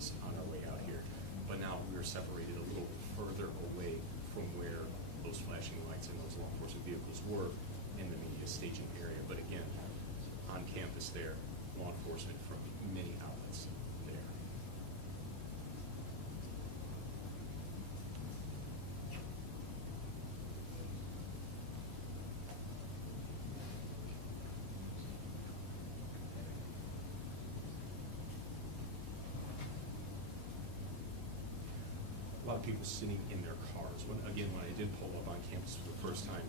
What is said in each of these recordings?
directions on our way out here. But now we are separated a little further away from where those flashing lights and those law enforcement vehicles were in the media staging area. But again, on campus there, law enforcement from many outlets there. A lot of people sitting in their cars. When I did pull up on campus for the first time,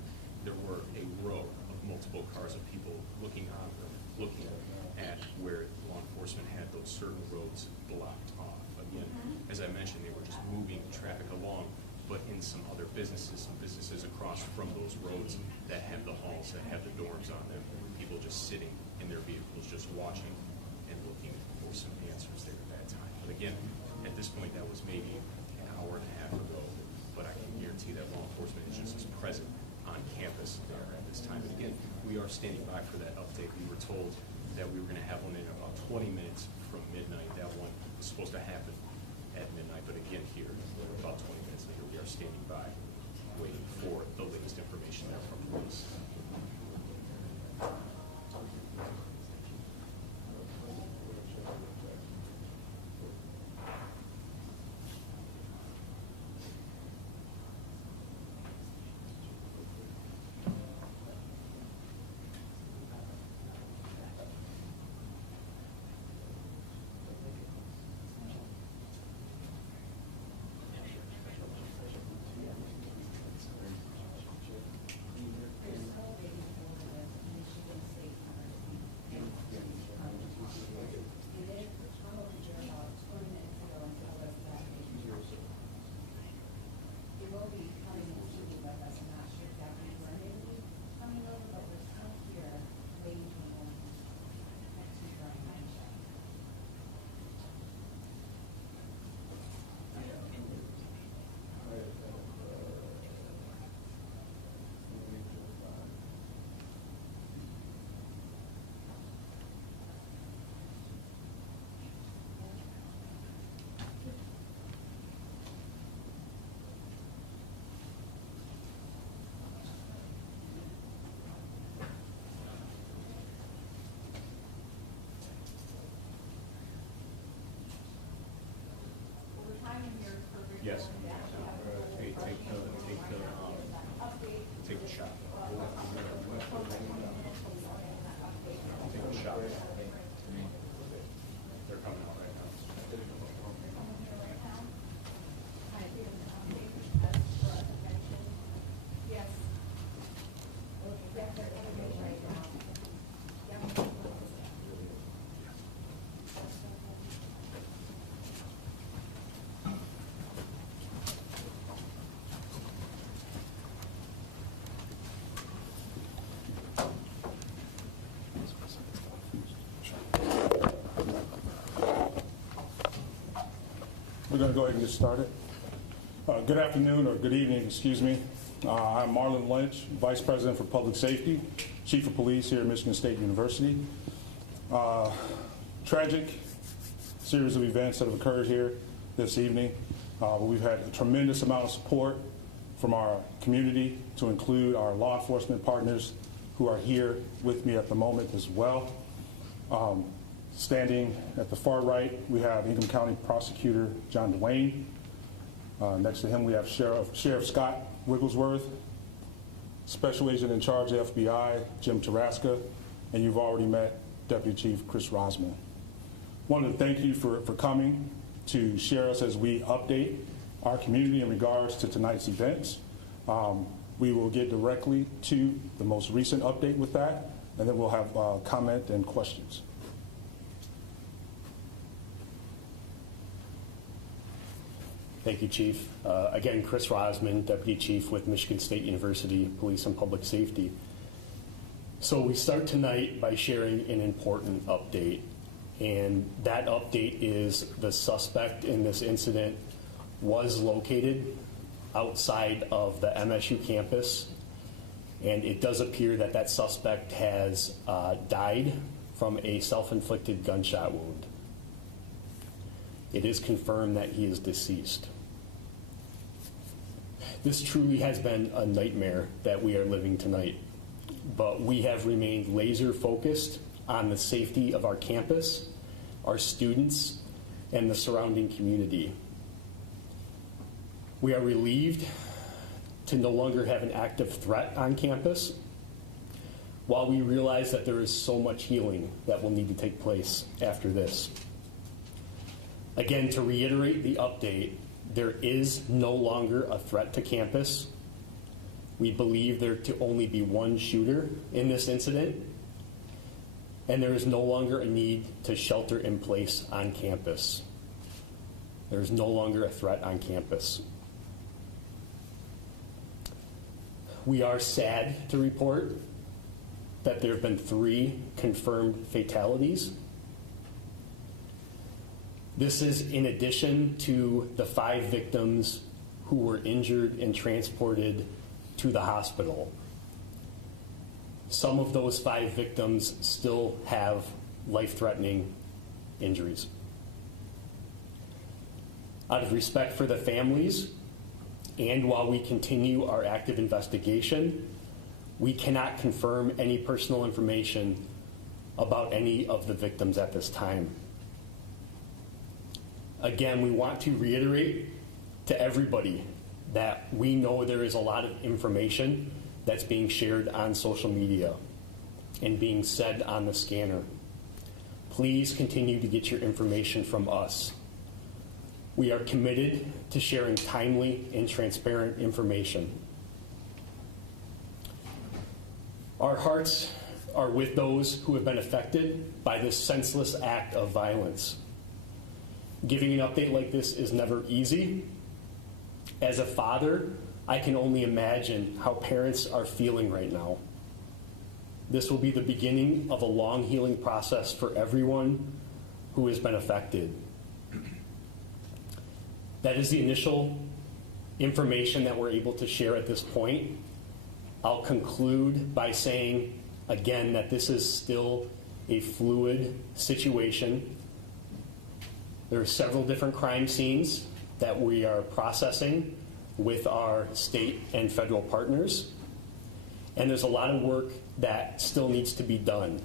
there were a row of multiple cars of people looking at where law enforcement had those certain roads blocked off. Again, as I mentioned, they were just moving traffic along, but in some other businesses, across from those roads that have the halls, that have the dorms on them, people just sitting in their vehicles, just watching and looking for some answers there at that time. But again, at this point, that was maybe an hour and a half ago, but I can guarantee that law enforcement is just as present on campus there at this time. And again, we are standing by for that update. We were told that we were going to have one in about 20 minutes from midnight. That one was supposed to happen at midnight, but again here, about 20 minutes later, we are standing by, waiting for the latest information there from police. Yes. Hey, take the shot. Take the shot. They're coming out right now. Yes. We're going to go ahead and get started. Good afternoon, or good evening, excuse me. I'm Marlon Lynch, Vice President for Public Safety, Chief of Police here at Michigan State University. Tragic series of events that have occurred here this evening. We've had a tremendous amount of support from our community, to include our law enforcement partners who are here with me at the moment as well. Standing at the far right, we have Ingham County Prosecutor John Duane. Next to him, we have Sheriff Scott Wigglesworth, Special Agent in Charge of FBI, Jim Taraska, and you've already met Deputy Chief Chris Rosman. Wanted to thank you for coming to share us as we update our community in regards to tonight's events. We will get directly to the most recent update with that, and then we'll have comment and questions. Thank you, Chief. Again, Chris Rosman, Deputy Chief with Michigan State University Police and Public Safety. So we start tonight by sharing an important update, and that update is the suspect in this incident was located outside of the MSU campus, and it does appear that that suspect has died from a self-inflicted gunshot wound. It is confirmed that he is deceased. This truly has been a nightmare that we are living tonight, but we have remained laser focused on the safety of our campus, our students, and the surrounding community. We are relieved to no longer have an active threat on campus, while we realize that there is so much healing that will need to take place after this. Again, to reiterate the update, there is no longer a threat to campus. We believe there to only be one shooter in this incident, and there is no longer a need to shelter in place on campus. There is no longer a threat on campus. We are sad to report that there have been 3 confirmed fatalities. This is in addition to the 5 victims who were injured and transported to the hospital. Some of those 5 victims still have life-threatening injuries. Out of respect for the families, and while we continue our active investigation, we cannot confirm any personal information about any of the victims at this time. Again, we want to reiterate to everybody that we know there is a lot of information that's being shared on social media and being said on the scanner. Please continue to get your information from us. We are committed to sharing timely and transparent information. Our hearts are with those who have been affected by this senseless act of violence. Giving an update like this is never easy. As a father, I can only imagine how parents are feeling right now. This will be the beginning of a long healing process for everyone who has been affected. That is the initial information that we're able to share at this point. I'll conclude by saying, again, that this is still a fluid situation. There are several different crime scenes that we are processing with our state and federal partners. And there's a lot of work that still needs to be done.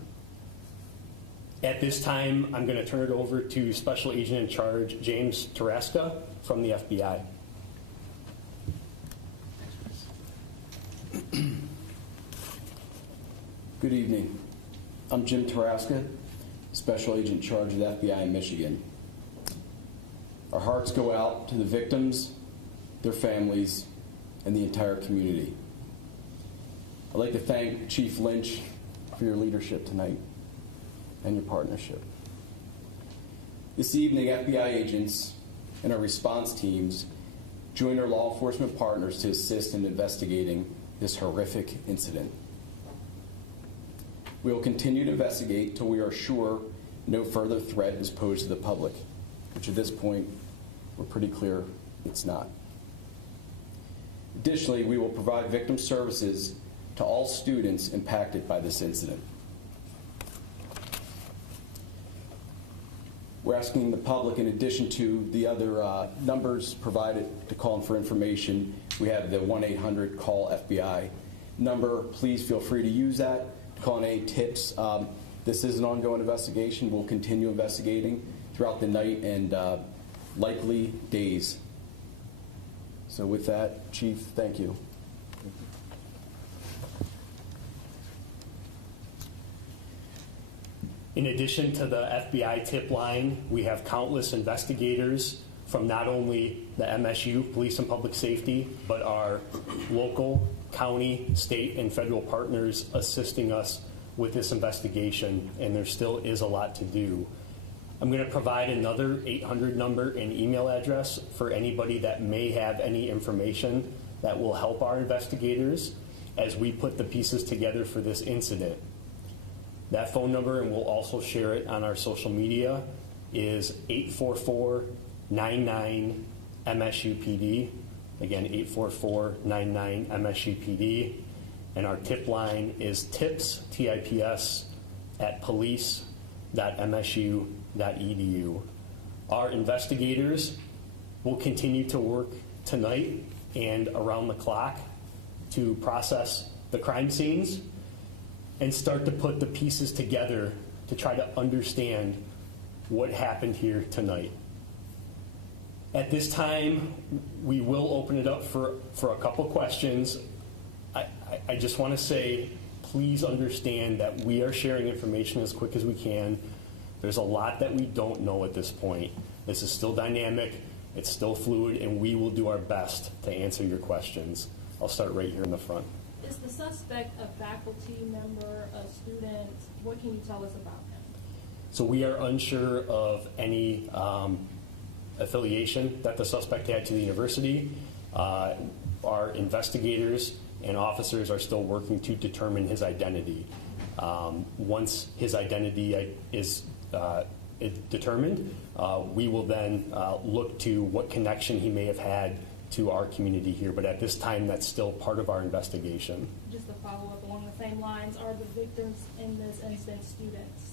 At this time, I'm going to turn it over to Special Agent in Charge James Tarasca from the FBI. Good evening. I'm Jim Tarasca, Special Agent in Charge of the FBI in Michigan. Our hearts go out to the victims, their families, and the entire community. I'd like to thank Chief Lynch for your leadership tonight and your partnership. This evening, FBI agents and our response teams joined our law enforcement partners to assist in investigating this horrific incident. We will continue to investigate till we are sure no further threat is posed to the public, which at this point, we're pretty clear it's not. Additionally, we will provide victim services to all students impacted by this incident. We're asking the public, in addition to the other numbers provided to call in for information, we have the 1-800-CALL-FBI number. Please feel free to use that to call in any tips. This is an ongoing investigation. We'll continue investigating throughout the night and likely days. So with that, Chief, thank you. In addition to the FBI tip line, we have countless investigators from not only the MSU, Police and Public Safety, but our local, county, state, and federal partners assisting us with this investigation, and there still is a lot to do. I'm going to provide another 800 number and email address for anybody that may have any information that will help our investigators as we put the pieces together for this incident. That phone number, and we'll also share it on our social media, is 844-99-MSUPD. Again, 844-99-MSUPD. And our tip line is tips, TIPS, at police.msu.edu. Our investigators will continue to work tonight and around the clock to process the crime scenes and start to put the pieces together to try to understand what happened here tonight. At this time, we will open it up for a couple questions. I just want to say, please understand that we are sharing information as quick as we can. There's a lot that we don't know at this point. This is still dynamic, it's still fluid, and we will do our best to answer your questions. I'll start right here in the front. Is the suspect a faculty member, a student? What can you tell us about him? So we are unsure of any affiliation that the suspect had to the university. Our investigators and officers are still working to determine his identity. Once his identity is determined, we will then look to what connection he may have had to our community here. But at this time, that's still part of our investigation. Just to follow up along the same lines, are the victims in this instance students?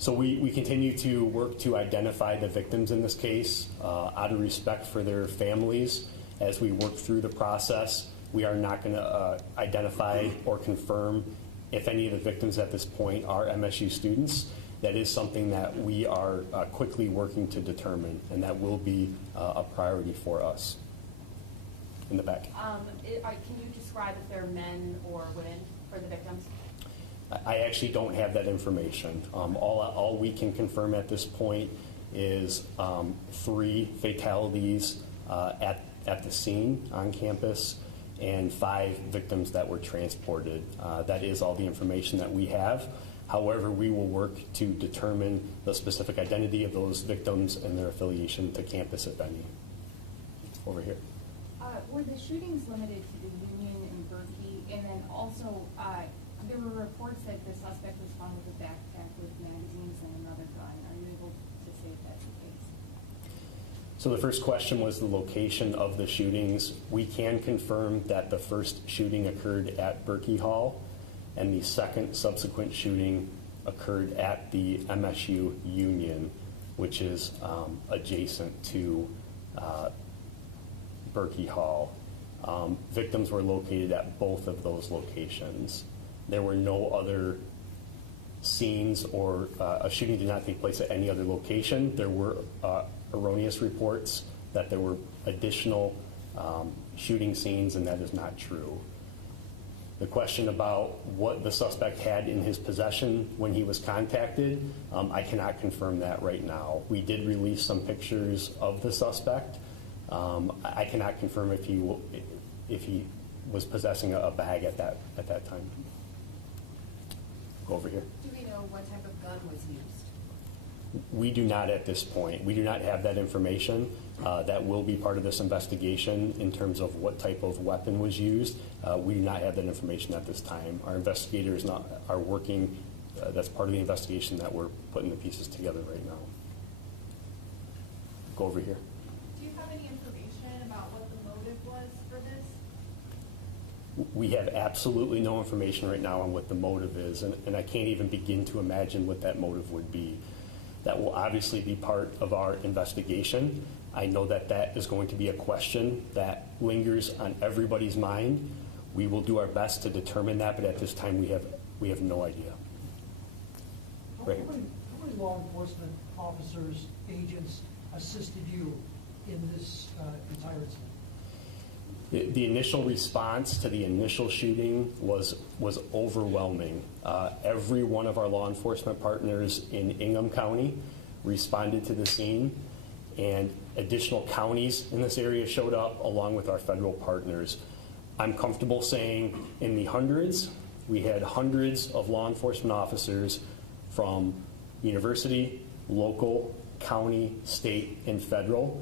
So we continue to work to identify the victims in this case out of respect for their families. As we work through the process, we are not going to identify or confirm if any of the victims at this point are MSU students. That is something that we are quickly working to determine, and that will be a priority for us. In the back. Can you describe if they're men or women for the victims? I actually don't have that information. All we can confirm at this point is 3 fatalities at the scene on campus and 5 victims that were transported. That is all the information that we have. However, we will work to determine the specific identity of those victims and their affiliation to campus, if any. Over here. Were the shootings limited to the Union and Berkey? And then also, there were reports that the suspect was found with a backpack with magazines and another gun. Are you able to say if that's the case? So the first question was the location of the shootings. We can confirm that the first shooting occurred at Berkey Hall, and the second subsequent shooting occurred at the MSU Union, which is adjacent to Berkey Hall. Victims were located at both of those locations. There were no other scenes, or a shooting did not take place at any other location. There were erroneous reports that there were additional shooting scenes, and that is not true. The question about what the suspect had in his possession when he was contacted, I cannot confirm that right now. We did release some pictures of the suspect. I cannot confirm if he was possessing a bag at that time. Go over here. Do we know what type of gun was used? We do not at this point. We do not have that information. That will be part of this investigation in terms of what type of weapon was used. We do not have that information at this time. Our investigators are working. That's part of the investigation that we're putting the pieces together right now. Go over here. Do you have any information about what the motive was for this? We have absolutely no information right now on what the motive is, and I can't even begin to imagine what that motive would be. That will obviously be part of our investigation. I know that that is going to be a question that lingers on everybody's mind. We will do our best to determine that, but at this time we have no idea. How many law enforcement officers, agents assisted you in this entire incident? The initial response to the initial shooting was overwhelming. Every one of our law enforcement partners in Ingham County responded to the scene, and additional counties in this area showed up along with our federal partners. I'm comfortable saying in the hundreds. We had hundreds of law enforcement officers from university, local, county, state, and federal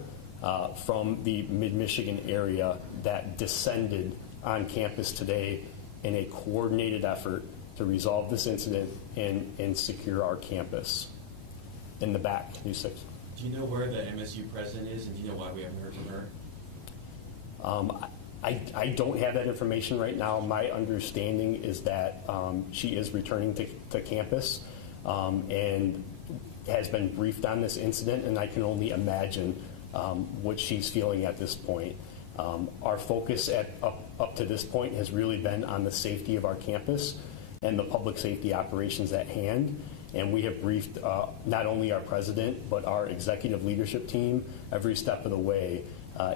from the mid-Michigan area that descended on campus today in a coordinated effort to resolve this incident and secure our campus. In the back, News 6. Do you know where the MSU president is, and do you know why we haven't heard from her? I don't have that information right now. My understanding is that she is returning to campus, and has been briefed on this incident, and I can only imagine what she's feeling at this point. Our focus up to this point has really been on the safety of our campus and the public safety operations at hand. And we have briefed not only our president, but our executive leadership team every step of the way.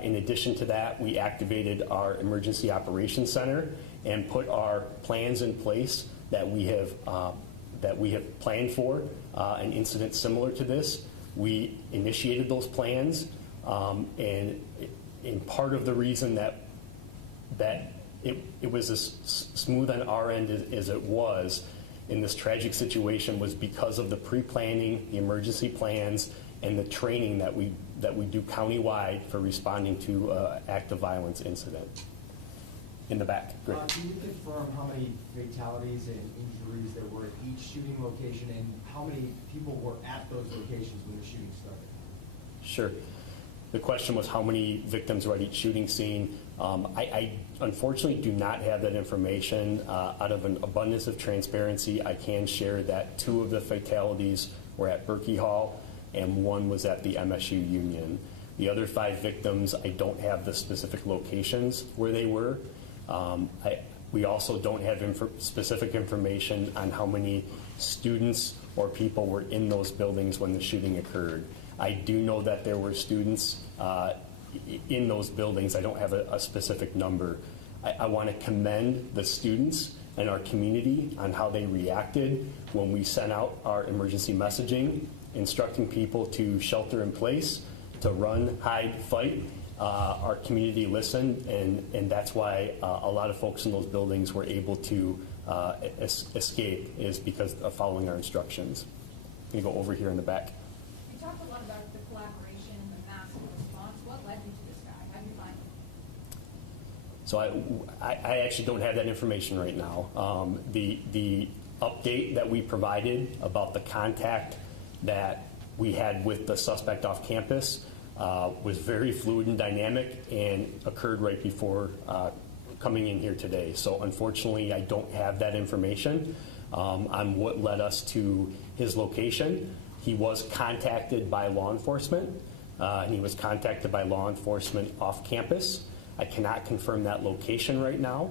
In addition to that, we activated our Emergency Operations Center and put our plans in place that we have planned for an incident similar to this. We initiated those plans, and part of the reason that it was as smooth on our end as it was in this tragic situation was because of the pre-planning, the emergency plans, and the training that we do countywide for responding to active violence incident. In the back, great. Can you confirm how many fatalities and injuries there were at each shooting location, and how many people were at those locations when the shooting started? Sure. The question was how many victims were at each shooting scene. I unfortunately do not have that information. Out of an abundance of transparency, I can share that 2 of the fatalities were at Berkey Hall and 1 was at the MSU Union. The other 5 victims, I don't have the specific locations where they were. We also don't have specific information on how many students or people were in those buildings when the shooting occurred. I do know that there were students in those buildings. I don't have a specific number. I want to commend the students and our community on how they reacted when we sent out our emergency messaging, instructing people to shelter in place, to run, hide, fight. Our community listened, and that's why a lot of folks in those buildings were able to escape, is because of following our instructions. I'm going to go over here in the back. You talked a lot about the collaboration, the massive response. What led you to this guy? How did you find him? So I actually don't have that information right now. The update that we provided about the contact that we had with the suspect off campus was very fluid and dynamic and occurred right before coming in here today. So unfortunately, I don't have that information on what led us to his location. He was contacted by law enforcement, and he was contacted by law enforcement off campus. I cannot confirm that location right now.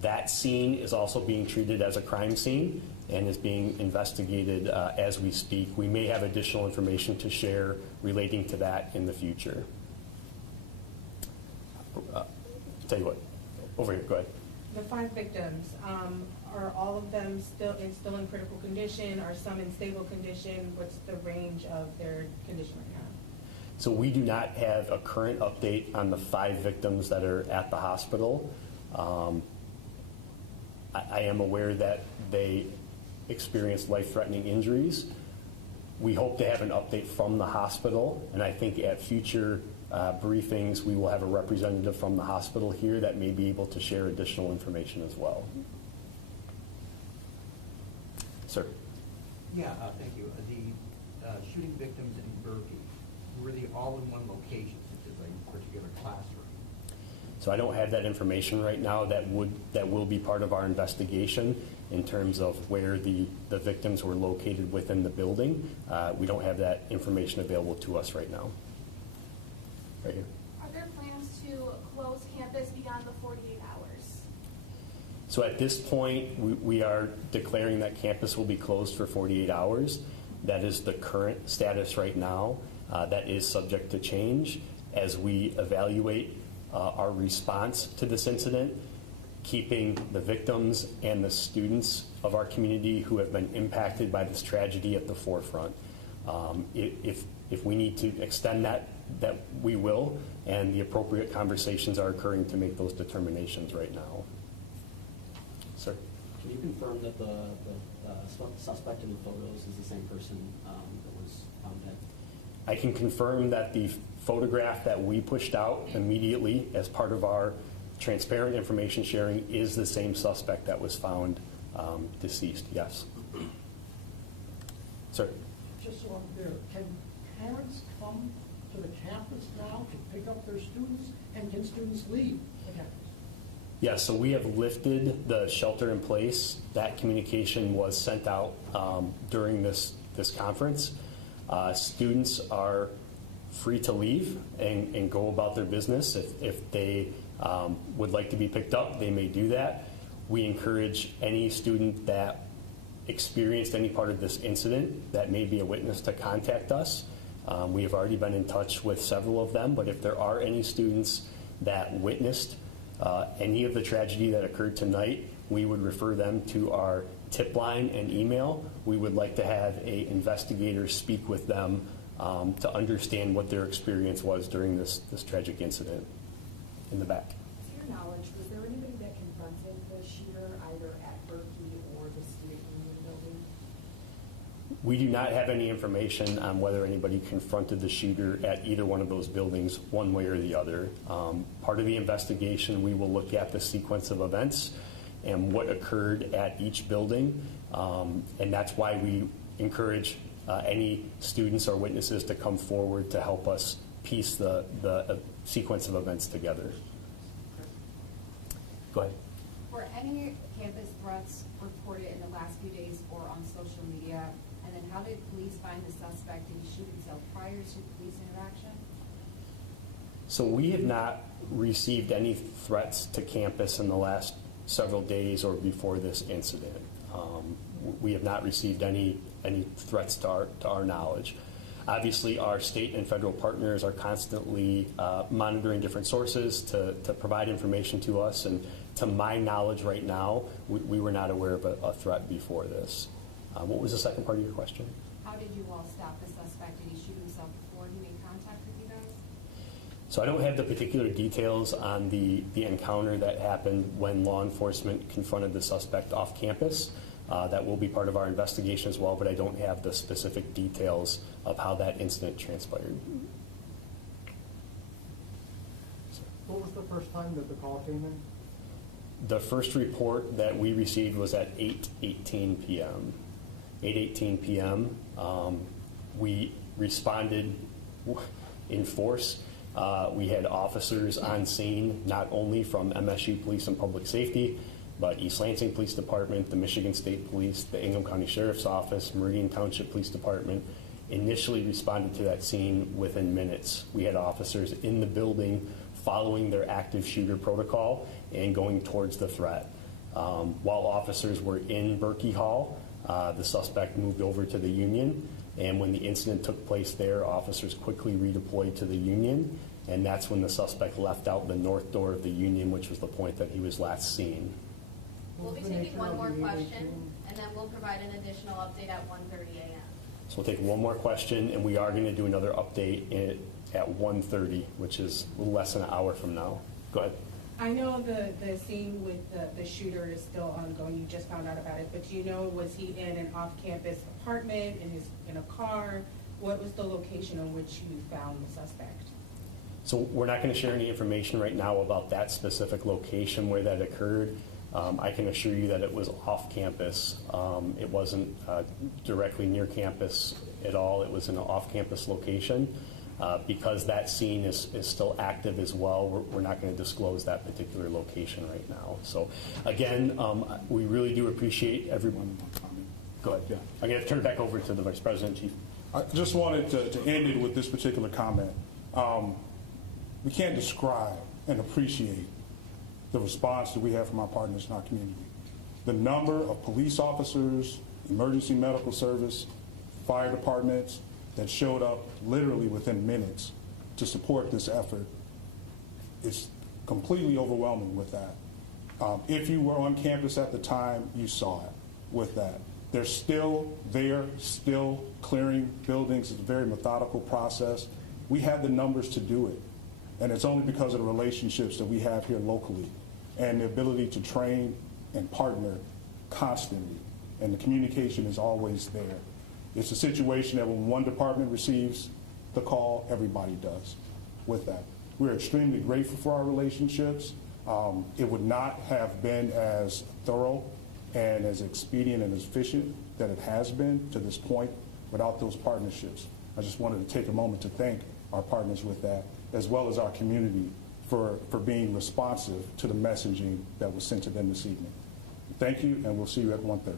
That scene is also being treated as a crime scene and is being investigated as we speak. We may have additional information to share relating to that in the future. Tell you what, over here, go ahead. The 5 victims, are all of them still in critical condition? Are some in stable condition? What's the range of their condition right now? So we do not have a current update on the 5 victims that are at the hospital. I am aware that they experienced life-threatening injuries. We hope to have an update from the hospital, and I think at future briefings we will have a representative from the hospital here that may be able to share additional information as well. Sir. Yeah, thank you. The shooting victims in Berkey, were they all in one location, such as a particular classroom? So I don't have that information right now. That will be part of our investigation in terms of where the victims were located within the building. We don't have that information available to us right now. Right here. Are there plans to close campus beyond the 48 hours? So at this point, we are declaring that campus will be closed for 48 hours. That is the current status right now. That is subject to change as we evaluate our response to this incident, keeping the victims and the students of our community who have been impacted by this tragedy at the forefront. If we need to extend that we will, and the appropriate conversations are occurring to make those determinations right now. Sir? Can you confirm that the suspect in the photos is the same person that was found dead? I can confirm that the photograph that we pushed out immediately as part of our transparent information sharing is the same suspect that was found deceased, yes. Sir? Just so I'm clear, can parents come to the campus now to pick up their students, and can students leave the campus? Yeah, so we have lifted the shelter in place. That communication was sent out during this conference. Students are free to leave and go about their business. If they would like to be picked up, they may do that. We encourage any student that experienced any part of this incident that may be a witness to contact us. We have already been in touch with several of them, but if there are any students that witnessed any of the tragedy that occurred tonight, we would refer them to our tip line and email. We would like to have an investigator speak with them to understand what their experience was during this tragic incident. In the back. To your knowledge, was there anybody that confronted the shooter either at Berkey or the Student Union building? We do not have any information on whether anybody confronted the shooter at either one of those buildings, one way or the other. Part of the investigation, we will look at the sequence of events and what occurred at each building, and that's why we encourage any students or witnesses to come forward to help us piece the sequence of events together. Go ahead. Were any campus threats reported in the last few days or on social media? And then how did police find the suspect? Did he shoot himself prior to police interaction? So we have not received any threats to campus in the last several days or before this incident. We have not received any threats to our knowledge. Obviously, our state and federal partners are constantly monitoring different sources to provide information to us. And to my knowledge right now, we were not aware of a threat before this. What was the second part of your question? How did you all stop the suspect? Did he shoot himself before he made contact with you guys? So I don't have the particular details on the encounter that happened when law enforcement confronted the suspect off campus. That will be part of our investigation as well, but I don't have the specific details of how that incident transpired. What was the first time that the call came in? The first report that we received was at 8:18 p.m. 8:18 p.m. We responded in force. We had officers on scene, not only from MSU Police and Public Safety, but East Lansing Police Department, the Michigan State Police, the Ingham County Sheriff's Office, Meridian Township Police Department, initially responded to that scene within minutes. We had officers in the building following their active shooter protocol and going towards the threat. While officers were in Berkey Hall, the suspect moved over to the Union, and when the incident took place there, officers quickly redeployed to the Union, and that's when the suspect left out the north door of the Union, which was the point that he was last seen. We'll be taking one more question, and then we'll provide an additional update at 1:30 a.m. So we'll take one more question, and we are going to do another update at 1:30, which is a little less than an hour from now. Go ahead. I know the scene with the shooter is still ongoing. You just found out about it, but do you know, was he in an off-campus apartment, in a car? What was the location on which you found the suspect? So we're not going to share any information right now about that specific location where that occurred. I can assure you that it was off campus. It wasn't directly near campus at all. It was in an off-campus location. Because that scene is still active as well, we're not going to disclose that particular location right now. So again, we really do appreciate everyone. Go ahead. Yeah. I'm going to turn it back over to the Vice President, Chief. I just wanted to end it with this particular comment. We can't describe and appreciate the response that we have from our partners in our community. The number of police officers, emergency medical service, fire departments that showed up literally within minutes to support this effort is completely overwhelming with that. If you were on campus at the time, you saw it with that. They're still there, still clearing buildings. It's a very methodical process. We had the numbers to do it, and it's only because of the relationships that we have here locally and the ability to train and partner constantly, and the communication is always there. It's a situation that when one department receives the call, everybody does with that. We're extremely grateful for our relationships. It would not have been as thorough and as expedient and as efficient that it has been to this point without those partnerships. I just wanted to take a moment to thank our partners with that, as well as our community for being responsive to the messaging that was sent to them this evening. Thank you, and we'll see you at 1:30.